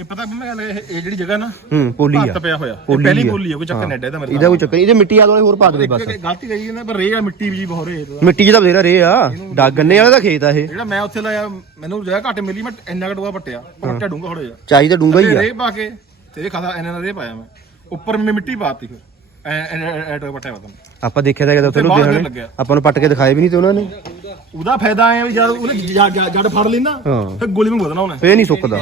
ਇਹ ਪਤਾ ਮੈਂ ਗੱਲ ਇਹ ਇਹ ਜਿਹੜੀ ਜਗ੍ਹਾ ਨਾ ਹੂੰ ਪੋਲੀ ਆ ਭੱਤ ਪਿਆ ਹੋਇਆ ਇਹ ਪੋਲੀ ਪਹਿਲੀ ਆ। ਬੋਲੀ ਆ ਕੋਈ ਚੱਕਰ ਨੱਡਾ ਇਹਦਾ ਮੇਰੇ ਇਹਦਾ ਕੋਈ ਚੱਕਰ ਨੀ, ਇਹਦੇ ਮਿੱਟੀ ਆ ਵਾਲੇ ਹੋਰ ਪਾ ਦੇਵੇ ਬਸ ਇੱਕ ਗਲਤੀ ਕਰੀ ਜਾਂਦਾ ਪਰ ਰੇ ਆ ਮਿੱਟੀ ਵੀ ਬਹੁਤ ਰੇ ਇਹਦਾ। ਮਿੱਟੀ 'ਚ ਤਾਂ ਬਥੇਰਾ ਰੇ ਆ ਡਾ ਗੰਨੇ ਵਾਲੇ ਦਾ ਖੇਤ ਆ ਇਹ ਜਿਹੜਾ ਮੈਂ ਉੱਥੇ ਲਾਇਆ ਮੈਨੂੰ ਜਗ੍ਹਾ ਘੱਟ ਮਿਲੀ ਮੈਂ ਇੰਨਾ ਕਟੂਆ ਪੱਟਿਆ ਪੱਟਿਆ ਡੂੰਗਾ ਥੋੜਾ ਜਿਹਾ ਚਾਹੀਦਾ ਡੂੰਗਾ ਹੀ ਆ ਰੇ ਪਾ ਕੇ ਤੇ ਇਹ ਖਾਸਾ ਇੰਨਾ ਰੇ ਪਾਇਆ ਮੈਂ ਉੱਪਰ ਮੈਂ ਮਿੱਟੀ ਪਾਤੀ ਫਿਰ ਐ ਐ ਐ ਟੋਆ ਪੱਟਿਆ ਵਾ ਆਪਾਂ ਦੇਖਿਆ ਤਾਂ ਕਿਤੇ ਉੱਥੇ ਨੂੰ ਬਾਹਰ ਦਿਹਾੜੇ ਲੱਗਿਆ। ਆਪਾਂ ਨੂੰ ਪੱਟ ਕੇ ਦਿਖਾਏ ਵੀ ਨਹੀਂ ਤੇ ਉਹਨਾਂ ਨੇ ਉਹਦਾ ਫਾਇਦਾ ਐ ਵੀ ਜਦ ਉਹਨੇ ਜ- ਜ- ਜੜ ਫੜ ਲੈਂਦਾ ਹਾਂ। ਫਿਰ ਗੋਲੀ ਨੂੰ ਵਧਣਾ ਉਹਨੇ। ਫੇਰ ਨਹੀਂ ਸੁੱਕਦਾ।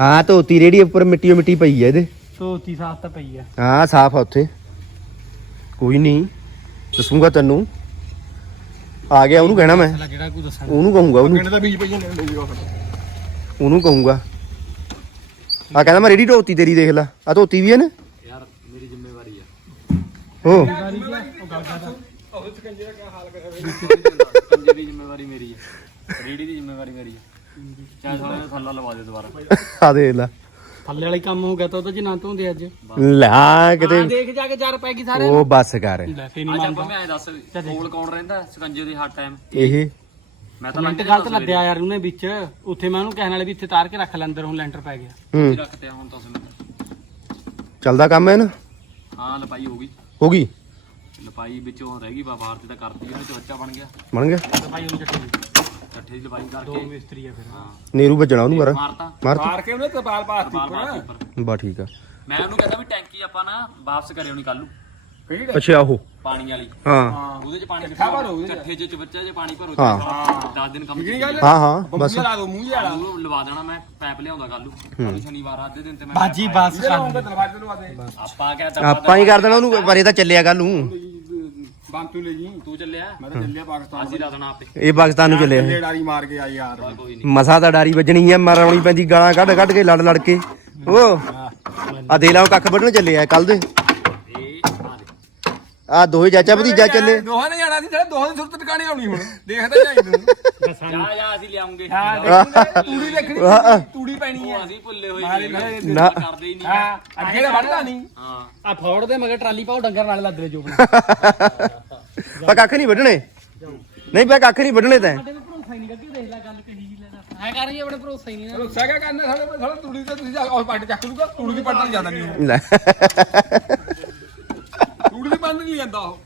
ਹਾਂ ਧੋਤੀ ਰੇੜੀ ਉੱਪਰ ਮਿੱਟੀ ਓ ਮਿੱਟੀ ਪਈ ਆ ਇਹਦੇ। ਧੋਤੀ ਸਾਫ਼ ਤਾਂ ਪਈ ਆ। ਹਾਂ ਸਾਫ਼ ਆ ਉੱਥੇ। ਕੋਈ ਨਹੀਂ ਦੱਸੂਗਾ ਤੈਨੂੰ। ਆ ਗਿਆ ਉਹਨੂੰ ਕਹਿਣਾ ਮੈਂ। ਜਿਹੜਾ ਕੋਈ ਦੱਸਣ। ਉਹਨੂੰ ਕਹੂੰਗਾ ਉਹਨੂੰ। ਕਹਿੰਦੇ ਦਾ ਬੀਜ ਪਈ ਜਾਂਦੇ ਨੇ ਜੂਗਾ ਉਹਨੂੰ ਕਹੂੰਗਾ। ਆ ਕਹਿੰਦਾ ਮੈਂ ਰੇੜੀ ਧੋਤੀ ਤੇਰੀ ਦੇਖ ਲੈ। ਆ ਧੋਤੀ ਵੀ ਹੈ ਨਾ? ਯਾਰ ਮੇਰੀ ਜ਼ਿੰਮੇਵਾਰੀ ਆ। ਹੋ ਦੀ ਜ਼ਿੰਮੇਵਾਰੀ ਮੇਰੀ ਹੈ। ਰੇੜੀ ਦੀ ਜ਼ਿੰਮੇਵਾਰੀ ਮੇਰੀ ਹੈ। ਚਾਹ ਸਾਲੇ ਨੂੰ ਥੱਲਾ ਲਵਾ ਦੇ ਦੁਬਾਰਾ। ਆ ਦੇਖ ਲੈ। ਥੱਲੇ ਵਾਲੀ ਕੰਮ ਹੋ ਗਿਆ ਤਾਂ ਉਹਦਾ ਜੀ ਨਾ ਧੋਂਦੇ ਅੱਜ। ਲੈ ਕਿਤੇ ਦੇਖ ਜਾ ਕੇ ਜਰ ਪੈ ਗਈ ਸਾਰੇ ਉਹ ਬੱਸ ਕਰ। ਲੈ ਫੇ ਨਹੀਂ ਅੱਜ ਆਪਾਂ ਮੰਨਦਾ ਮੈਂ ਐਂ ਦੱਸ ਕੋਲ ਕੌਣ ਰਹਿੰਦਾ? ਸਕੰਜੇ ਦੇ ਹਰ ਟਾਈਮ ਇਹ? ਮੈਂ ਤਾਂ ਲੰਘ ਗਲਤ ਲੱਦਿਆ ਯਾਰ ਉਹਨੇ ਵਿੱਚ। ਉੱਥੇ ਮੈਂ ਉਹਨੂੰ ਕਹਿਣ ਵਾਲੇ ਵੀ ਇੱਥੇ ਤਾਰ ਕੇ ਰੱਖ ਲੈ ਅੰਦਰ ਹੁਣ ਲੈਂਟਰ ਪੈ ਗਿਆ। ਹੂੰ। ਰੱਖਤੇ ਹੁਣ ਤਾਂ ਚੱਲਦਾ ਕੰਮ ਹੈ ਨਾ? ਹਾਂ ਲਪਾਈ ਹੋ ਗਈ। ਹੋ ਗਈ? ਲਪਾਈ ਵਿੱਚੋਂ ਰਹਿ ਗਈ ਬਾਹਰ ਤੇ ਤਾਂ ਕਰਤੀ ਉਹਨੇ ਚ ਬੱਚਾ ਬਣ ਗਿਆ। ਬਣ ਗਿਆ? ਭਾਈ ਉਹਨੂੰ ਚੱਟੇ ਦੀ। ਇਕੱਠੇ ਦੀ ਲਪਾਈ ਦੋ ਕਰਕੇ ਮਿਸਤਰੀ ਆ ਫਿਰ। ਹਾਂ। ਨੇਰੂ ਵੱਜਣਾ ਉਹਨੂੰ ਮਾਰ। ਮਾਰਤਾ। ਮਾਰ ਮਾਰ ਕੇ ਉਹਨੇ ਕਪਾਲ ਪਾਤੀ ਬਾਰ ਬਾਰ ਉੱਪਰ ਬਾ ਠੀਕ ਆ। ਮੈਂ ਉਹਨੂੰ ਕਹਿੰਦਾ ਵੀ ਟੈਂਕੀ ਆਪਾਂ ਨਾ ਵਾਪਸ ਕਰਿਓ ਨਹੀਂ ਕੱਲ ਨੂੰ। ਅੱਛਾ ਉਹ ਪਾਣੀ ਵਾਲੀ। ਹਾਂ। ਉਹਦੇ ਚ ਪਾਣੀ ਭਰੋ। ਇਕੱਠੇ ਚ। ਬੱਚਾ ਚ ਪਾਣੀ ਭਰੋ ਹਾਂ। 10 ਦਿਨ ਕੰਮ ਕੀਤੀ ਹਾਂ ਹਾਂ ਬਸ। ਲਾ ਦੋ ਮੂੰਹ ਜਿਹਾ ਉਹ ਲਵਾ ਦੇਣਾ ਮੈਂ ਪੈਪ ਲਿਆਉਂਦਾ ਕੱਲ ਨੂੰ। ਸ਼ਨੀਵਾਰ ਅੱਧੇ ਦਿਨ ਤੇ ਮੈਂ ਬਾਜੀ ਬਸ ਕਰ। ਆਪਾਂ ਕਿਆ ਡੱਬਾ ਆਪਾਂ ਹੀ ਕਰ ਦੇਣਾ ਉਹਨੂੰ ਪਰ ਇਹ ਤਾਂ ਚੱਲਿਆ ਕੱਲ ਨੂੰ। ਬੰਤੂ ਲੈ ਜੀ। ਤੂੰ ਚੱਲਿਆ? ਮੈਂ ਤਾਂ ਚੱਲਿਆ ਪਾਕਿਸਤਾਨ ਅਸੀਂ ਲਾ ਦੇਣਾ ਆਪੇ। ਇਹ ਪਾਕਿਸਤਾਨ ਨੂੰ ਚੱਲਿਆ ਡਾਰੀ ਮਾਰ ਕੇ ਆ ਯਾਰ। ਕੋਈ ਨਹੀਂ। ਮਸਾ ਤਾਂ ਡਾਰੀ ਵੱਜਣੀ ਆ ਮਰਾਉਣੀ ਪੈਂਦੀ ਗਾਲਾਂ ਕੱਢ ਕੱਢ ਕੇ ਲੜ ਲੜ ਕੇ ਉਹ ਆ ਦੇ ਲਾਓ ਕੱਖ ਵੱਢਣ ਚੱਲੇ ਆ ਕੱਲ ਦੇ। ਆ ਦੋਹੇ ਚਾਚਾ ਭਤੀਜਾ ਚੱਲੇ। ਦੋਹਾਂ ਨੇ ਜਾਣਾ ਸੀ ਜਿਹੜੇ ਦੋਹਾਂ ਦੀ ਸੁਰਤ ਟਿਕਾਣੇ ਆਉਣੀ ਹੁਣ। ਦੇਖਦਾ ਜਾਈ ਤੂੰ। ਜਾ ਜਾ ਅਸੀਂ ਲਿਆਉਂਗੇ। ਤੂੜੀ ਦੇਖਣੀ ਤੂੜੀ ਪੈਣੀ ਹੈ। ਅਸੀਂ ਭੁੱਲੇ ਹੋਏ ਨਾ। ਕਰਦੇ ਹੀ ਨਹੀਂ। ਹਾਂ। ਅੱਗੇ ਤਾਂ ਵੱਢਦਾ ਨਹੀਂ। ਹਾਂ। ਆ ਫੌੜ ਦੇ ਮਗਰ ਟਰਾਲੀ ਪਾਓ ਡੰਗਰ ਨਾਲ ਲੱਦ ਲੈ ਪਾ ਕੱਖ ਨਹੀਂ ਵੱਢਣੇ। ਨਹੀਂ ਪਾ ਕੱਖ ਨਹੀਂ ਵੱਢਣੇ ਤੈਂ। ਭਰੋਸਾ ਹੀ ਨਹੀਂ ਗੱਗੇ ਦੇਖ ਲੈ ਗੱਲ ਕਹੀ ਜੀ ਲੈਣਾ ਹੈ ਕਰ ਜੀ ਆਪਣੇ ਭਰੋਸਾ ਹੀ ਨਹੀਂ ਨਾ ਰੁੱਸਾ ਕਿਆ ਕਰਨਾ ਸਾਡੇ ਕੋਲ ਸਾਲਾ ਤੂੜੀ ਤੇ ਤੁਸੀਂ ਜਾ ਉਹ ਪੱਟ ਚੱਕ ਲੂਗਾ ਤੂੜੀ ਦੀ ਪੱਟ ਨਹੀਂ ਜਾਂਦਾ ਨਹੀਂ ਨਹੀਂ ਜਾਂਦਾ ਉਹ।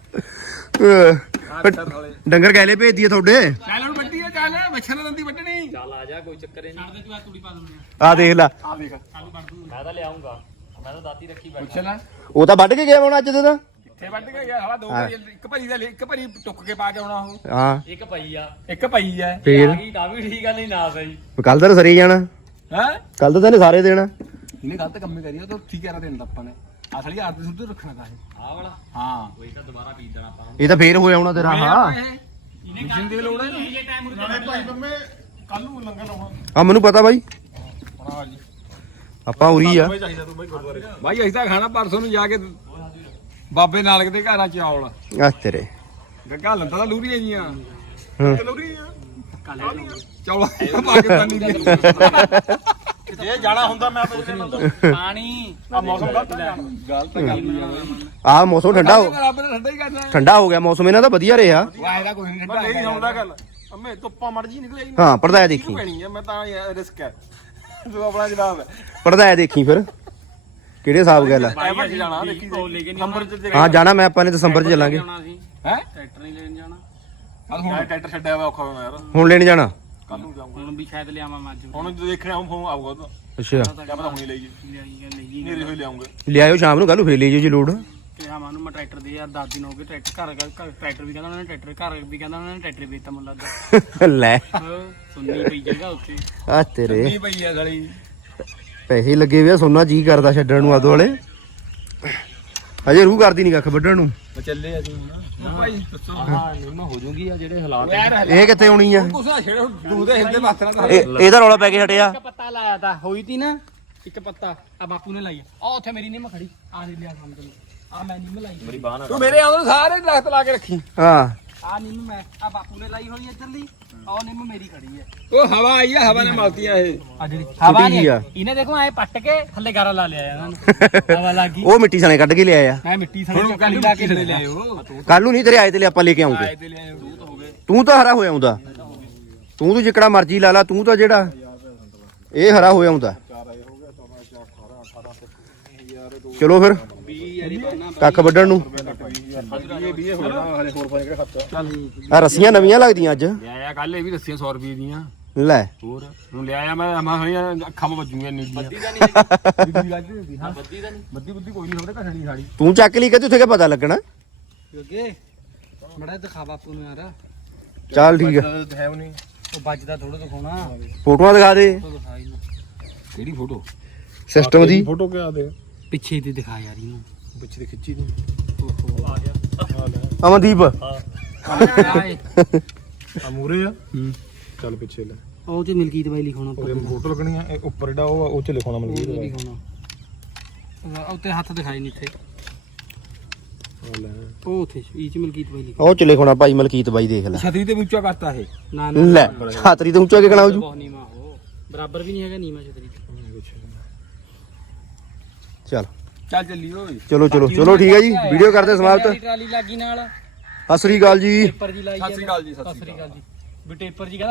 ਡੰਗਰ ਗੈਲੇ ਭੇਜ ਦਈਏ ਤੁਹਾਡੇ? ਚੱਲ ਹੁਣ ਵੱਡੀ ਹੈ ਚੱਲ। ਮੱਛਰ ਨਾਲ ਦੰਦੀ ਵੱਢਣੀ। ਚੱਲ ਆ ਜਾ ਕੋਈ ਚੱਕਰ ਨਹੀਂ। ਛੱਡ ਦੇ ਤੂੰ ਆ ਤੂੜੀ ਪਾ ਦਿੰਦੇ ਆ। ਆ ਦੇਖ ਲੈ। ਆ ਦੇਖ। ਮੈਂ ਤਾਂ ਲਿਆਉਂਗਾ ਮੈਂ ਤਾਂ ਦਾਤੀ ਰੱਖੀ ਬੈਠਾ। ਪੁੱਛ ਲੈ। ਉਹ ਤਾਂ ਵੱਢ ਕੇ ਗਿਆ ਹੁਣ ਅੱਜ ਦੇ ਤਾਂ ਕਿੱਥੇ ਵੱਢ ਕੇ ਗਿਆ? ਸਾਲਾ ਦੋ ਭਰੀ ਇੱਕ ਭਰੀ ਦਾ ਲੈ- ਇੱਕ ਭਰੀ ਟੁੱਕ ਕੇ ਪਾ ਕੇ ਆਉਣਾ ਉਹ। ਹਾਂ। ਇੱਕ ਪਈ ਆ। ਇੱਕ ਪਈ ਫੇਰ ਆ। ਗਈ ਤਾਂ ਵੀ ਠੀਕ ਆ ਨਹੀਂ ਨਾ ਸਹੀ। ਕੱਲ ਤਾਂ ਸਰੀ ਜਾਣਾ। ਹੈ? ਕੱਲ ਤਾਂ ਤੈਨੂੰ ਸਾਰੇ ਦੇਣਾ। ਇਹਨੇ ਗਲਤ ਕੰਮ ਕਰੀ ਉਹ ਤਾਂ ਠੀਕ ਕਹਿ ਦੇਣ ਦਾ ਆਪਾਂ ਨੇ। ਅਸਲੀ ਆਦਤ ਸੁਧ ਰੱਖਣਾ ਤਾਂ ਇਹ। ਆਹ ਵਾਲਾ? ਹਾਂ। ਕੋਈ ਤਾਂ ਦੁਬਾਰਾ ਬੀਜ ਦੇਣਾ ਆਪਾਂ ਇਹ ਤਾਂ ਫੇਰ ਹੋਇਆ ਹੋਣਾ ਤੇਰਾ ਹਾਂ। ਮਸ਼ੀਨ ਦੀ ਲੋੜ ਹੈ ਇਹ ਟਾਈਮ ਭਾਈ ਬੰਮੇ ਕੱਲ ਨੂੰ ਲੰਗਰ ਲਾਉਣਾ ਆ ਮੈਨੂੰ ਪਤਾ ਬਾਈ। ਆਪਾਂ ਉਰੀ ਆ। ਚਾਹੀਦਾ ਤੂੰ ਬਾਈ ਗੁਰਦੁਆਰੇ। ਬਾਈ ਅਸੀਂ ਤਾਂ ਖਾਣਾ ਪਰਸੋਂ ਨੂੰ ਜਾ ਕੇ ਬਾਬੇ ਨਾਨਕ ਦੇ ਘਰਾਂ ਚੌਲ ਆ ਤੇਰੇ। ਗੱਗਾ ਲੰਦਾ ਤਾਂ ਲੂਰੀਆਂ ਜੀਆਂ ਹੂੰ। ਲੂਰੀਆਂ ਚੌਲ ਪਾਕਿਸਤਾਨੀ ਦੀਆਂ ਜੇ ਜਾਣਾ ਹੁੰਦਾ ਮੈਂ ਪਾਣੀ ਆ ਮੌਸਮ ਗਲਤ ਹੈ ਗਲਤ ਕਰਨੀ ਆ ਆ ਮੌਸਮ ਠੰਡਾ ਹੋ ਰੱਬ ਨੇ ਠੰਡਾ ਹੀ ਕਰਨਾ ਹੈ। ਠੰਡਾ ਹੋ ਗਿਆ ਮੌਸਮ ਇਹਨਾਂ ਦਾ ਵਧੀਆ ਰਿਹਾ। ਉਹ ਆਏਗਾ ਕੋਈ ਨਹੀਂ ਠੰਡਾ ਨਹੀਂ ਸੁਣਦਾ ਗੱਲ। ਅੰਮੇ ਧੁੱਪਾਂ ਮੜ ਜੀ ਨਿਕਲੇ ਹਾਂ ਪੜਦਾ ਦੇਖੀ। ਪੈਣੀ ਹੈ ਮੈਂ ਤਾਂ ਰਿਸਕ ਹੈ। ਤੂੰ ਆਪਣਾ ਜਵਾਬ ਹੈ। ਪੜਦਾ ਦੇਖੀ ਫਿਰ। ਕਿਹੜੇ ਹਿਸਾਬ ਗੱਲ ਆ ਐਵਰ ਜਾਣਾ ਦੇਖੀ ਉਹ ਲੈ ਕੇ ਨਹੀਂ ਨੰਬਰ ਚ ਹਾਂ ਜਾਣਾ ਮੈਂ ਆਪਾਂ ਨੇ ਦਸੰਬਰ ਚ ਚੱਲਾਂਗੇ। ਆਉਣਾ ਸੀ। ਹੈ? ਟਰੈਕਟਰ ਨਹੀਂ ਲੈਣ ਜਾਣਾ। ਕੱਲ ਹੁਣ। ਟਰੈਕਟਰ ਛੱਡਿਆ ਵਾ ਔਖਾ ਹੋਣਾ ਯਾਰ। ਹੁਣ ਲੈਣ ਜਾਣਾ। ਕੱਲ ਨੂੰ ਜਾਊਂਗਾ। ਹੁਣ ਵੀ ਸ਼ਾਇਦ ਲਿਆਵਾਂ ਮੈਂ ਅੱਜ। ਹੁਣ ਜੇ ਦੇਖਣਾ ਹੁਣ ਫੋਨ ਆਊਗਾ ਤਾਂ ਅੱਛਾ। ਕਿਆ ਪਤਾ ਹੁਣੀ ਲਈਏ ਲਿਆਈ ਗੱਲ ਨਹੀਂ ਨੇਰੇ ਹੋਈ ਲਿਆਉਂਗੇ। ਲਿਆਇਓ ਸ਼ਾਮ ਨੂੰ ਕੱਲ ਨੂੰ ਫੇਰ ਲੈ ਜਿਓ ਜੇ ਲੋੜ। ਕਿਹਾ ਮਾਨੂੰ ਮੈਂ ਟਰੈਕਟਰ ਦੇ ਯਾਰ 10 ਦਿਨ ਹੋ ਗਏ ਟਰੈਕਟਰ ਘਰ ਘਰ ਟਰੈਕਟਰ ਵੀ ਕਹਿੰਦਾ ਉਹਨਾਂ ਨੇ ਟਰੈਕਟਰ ਘਰ ਵੀ ਕਹਿੰਦਾ ਉਹਨਾਂ ਨੇ ਟਰੈਕਟਰ ਵੇਚਤਾ ਮੁੱਲ ਲੱਗਦਾ (laughs) ਲੈ। ਸੁਣਨੀ ਪਈ ਜਗ੍ਹਾ ਉੱਥੇ। ਆ ਤੇਰੇ। ਨਹੀਂ ਪਈ ਆ ਸਾਲੀ ਪੈਸੇ ਲੱਗੇ ਵੇ ਸੋਨਾ ਜੀ ਕਰਦਾ ਛੱਡਣ ਨੂੰ ਆਦੋ ਵਾਲੇ। ਅਜੇ ਰੂਹ ਕਰਦੀ ਨਹੀਂ ਕੱਖ ਵੱਢਣ ਨੂੰ। ਮੈਂ ਚੱਲੇ ਅਸੀਂ ਹੁਣ। ਭਾਈ ਦੱਸੋ ਹਾਂ ਨਿੰਮ ਹੋ ਜੂਗੀ ਆ ਜਿਹੜੇ ਹਾਲਾਤ ਯਾਰ ਇਹ ਕਿੱਥੇ ਆਉਣੀ ਆ? ਕੁਛ ਨਾ ਛੇੜੋ ਦੂਰ ਦੇ ਹਿੰਦੇ ਪਾਸੇ ਨਾਲ ਇਹ ਇਹਦਾ ਰੌਲਾ ਪੈ ਕੇ ਹਟਿਆ ਇੱਕ ਪੱਤਾ ਲਾਇਆ ਤਾ ਹੋਈ ਤੀ ਨਾ? ਇੱਕ ਪੱਤਾ ਆ ਬਾਪੂ ਨੇ ਲਾਈ ਆ ਉੱਥੇ ਮੇਰੀ ਨਿੰਮ ਖੜੀ। ਆ ਨਹੀਂ ਲਿਆ ਸਾਹਮਣੇ। ਨੂੰ ਆ ਮੈਂ ਨਿੰਮ ਲਾਈ। ਤੂੰ ਮੇਰੇ ਆਉਂਦੇ ਸਾਰੇ ਦਰਖਤ ਲਾ ਕੇ ਰੱਖੀ। ਹਾਂ। ਆ ਨਿੰਮ ਮੈਂ ਆ ਬਾਪੂ ਨੇ ਲਾਈ ਹੋਈ ਇੱਧਰਲੀ। ਆ ਉਹ ਨਿੰਮ ਮੇਰੀ ਖੜੀ ਹੈ। ਉਹ ਹਵਾ ਆਈ ਆ ਹਵਾ ਨੇ ਮਲਤੀਆਂ ਇਹ। ਆ ਜਿਹੜੀ ਹਵਾ ਨੀ- ਆ। ਇਹਨੇ ਦੇਖੋ ਐ ਪੱਟ ਕੇ ਥੱਲੇ ਗਾਰਾ ਲਾ ਲਿਆ ਇਹਨਾਂ ਨੂੰ। (laughs) ਹਵਾ ਲੱਗ ਗਈ। ਉਹ ਮਿੱਟੀ ਸਣੇ ਕੱਢ ਕੇ ਲਿਆਇਆ। ਮੈਂ ਮਿੱਟੀ ਹੁਣ ਸਾਰੀ ਕੱਲ ਚੱਕਲੀ ਲਾ ਕੇ ਲੈ ਲਿਆ। ਕੱਲ ਨੂੰ ਨਹੀਂ ਤੇਰੇ ਆਏ ਤੇ ਲਈ ਆਪਾਂ ਲੈ ਕੇ ਆਉਂਗੇ। ਆਏ ਤੇ ਤੂੰ ਤਾਂ ਹਰਾ ਹੋਇਆ ਹੁੰਦਾ। ਤੂੰ ਤਾਂ ਜਿਕੜਾ ਮਰਜ਼ੀ ਲਾ ਲਾ ਤੂੰ ਤਾਂ ਜਿਹੜਾ ਇਹ ਹਰਾ ਹੋਇਆ ਹੁੰਦਾ। ਚਲੋ ਫਿਰ। ਕੱਖ ਵੱਢਣ ਨੂੰ? ਆ ਰੱਸੀਆਂ ਨਵੀਆਂ ਲੱਗਦੀਆਂ ਅੱਜ। ਲਿਆਇਆ ਕੱਲ ਇਹ ਵੀ ਦੱਸਿਆ 100 ਰੁਪਏ ਦੀਆਂ। ਲੈ। ਹੋਰ ਹੁਣ ਲਿਆਇਆ ਮੈਂ ਮੈਂ ਹਣੀਆਂ ਅੱਖਾਂ ਮੇ ਬੱਦੀ ਦਾ ਨਹੀਂ ਬਿੱਦੀ ਲੱਗ ਹੁੰਦੀ ਹਾਂ। ਬੱਦੀ ਦਾ ਨਹੀਂ। ਬੱਦੀ ਬੁੱਦੀ ਕੋਈ ਨਹੀਂ ਹੁੰਦਾ ਘਟਣੀ ਸਾਡੀ ਤੂੰ ਚੱਕ ਲਈ ਕਿ ਉੱਥੇ ਕਿ ਪਤਾ ਲੱਗਣਾ? ਅੱਗੇ ਬੜਾ ਦਿਖਾ ਬਾਪੂ ਨੂੰ ਯਾਰ। ਚੱਲ ਠੀਕ ਆ। ਹੈ ਉਹ ਨਹੀਂ ਉਹ ਵੱਜਦਾ ਥੋੜਾ ਦਿਖਾਉਣਾ। ਫੋਟੋਆਂ ਦਿਖਾ ਦੇ। ਕਿਹੜੀ ਫੋਟੋ? ਸਿਸਟਮ ਦੀ। ਫੋਟੋ ਕਿਆ ਦੇ? ਪਿੱਛੇ ਦੀ ਦਿਖਾ ਯਾਰ ਇਹਨੂੰ। ਪਿੱਛੇ ਤੇ ਖਿੱਚੀ ਦੀ ਅਮਨਦੀਪ ਆ ਮੂਰੇ ਆ? ਚੱਲ ਪਿੱਛੇ ਲੈ। ਉਹ ਚ ਮਿਲਕੀਤ ਬਾਈ ਲਿਖਾਉਣਾ ਉਹਦੇ ਫੋਟੋ ਲੱਗਣੀ ਆ ਇਹ ਉੱਪਰ ਜਿਹੜਾ ਉਹ ਆ, ਉਹ ਚ ਲਿਖਾਉਣਾ ਉਹ ਮਤਲਬ ਲਿਖਾਉਣਾ। ਉੱਤੇ ਹੱਥ ਦਿਖਾਈ ਨਹੀਂ ਇੱਥੇ। ਲੈ। ਉਹ ਉੱਥੇ ਇਹ ਚ ਮਿਲਕੀਤ ਬਾਈ ਲਿਖਾਉਣਾ। ਉਹ ਚਲੇ ਖੋਣਾ ਭਾਈ ਮਲਕੀਤ ਬਾਈ ਦੇਖ ਲੈ। ਛਤਰੀ ਤੇ ਵੀ ਉੱਚਾ ਕਰਤਾ ਇਹ। ਨਾ ਨਾ ਲੈ ਛਾਤਰੀ ਤੇ ਉੱਚਾ ਕਿਕਣਾ ਹੋ ਜੂ ਬਹੁਤ ਨੀਵਾ ਹੋ ਬਰਾਬਰ ਵੀ ਨਹੀਂ ਹੈਗਾ ਨੀਵਾ ਛਤਰੀ ਚੱਲ। ਚੱਲ ਚੱਲੀ ਓਏ। ਚਲੋ ਚਲੋ ਚਲੋ ਠੀਕ ਹੈ ਜੀ। ਵੀਡੀਓ ਕਰਦੇ ਸਮਾਪਤ। ਟਰਾਲੀ ਲੱਗੀ ਨਾਲ। ਸਤਿ ਸ੍ਰੀ ਅਕਾਲ ਜੀ। ਟੇਪਰ ਜੀ ਲਾਈ ਸਤਿ ਸ੍ਰੀ ਅਕਾਲ ਜੀ, ਸਤਿ ਸ੍ਰੀ ਅਕਾਲ ਜੀ। ਵੀ ਟੇਪਰ ਜੀ ਕਹਿੰਦਾ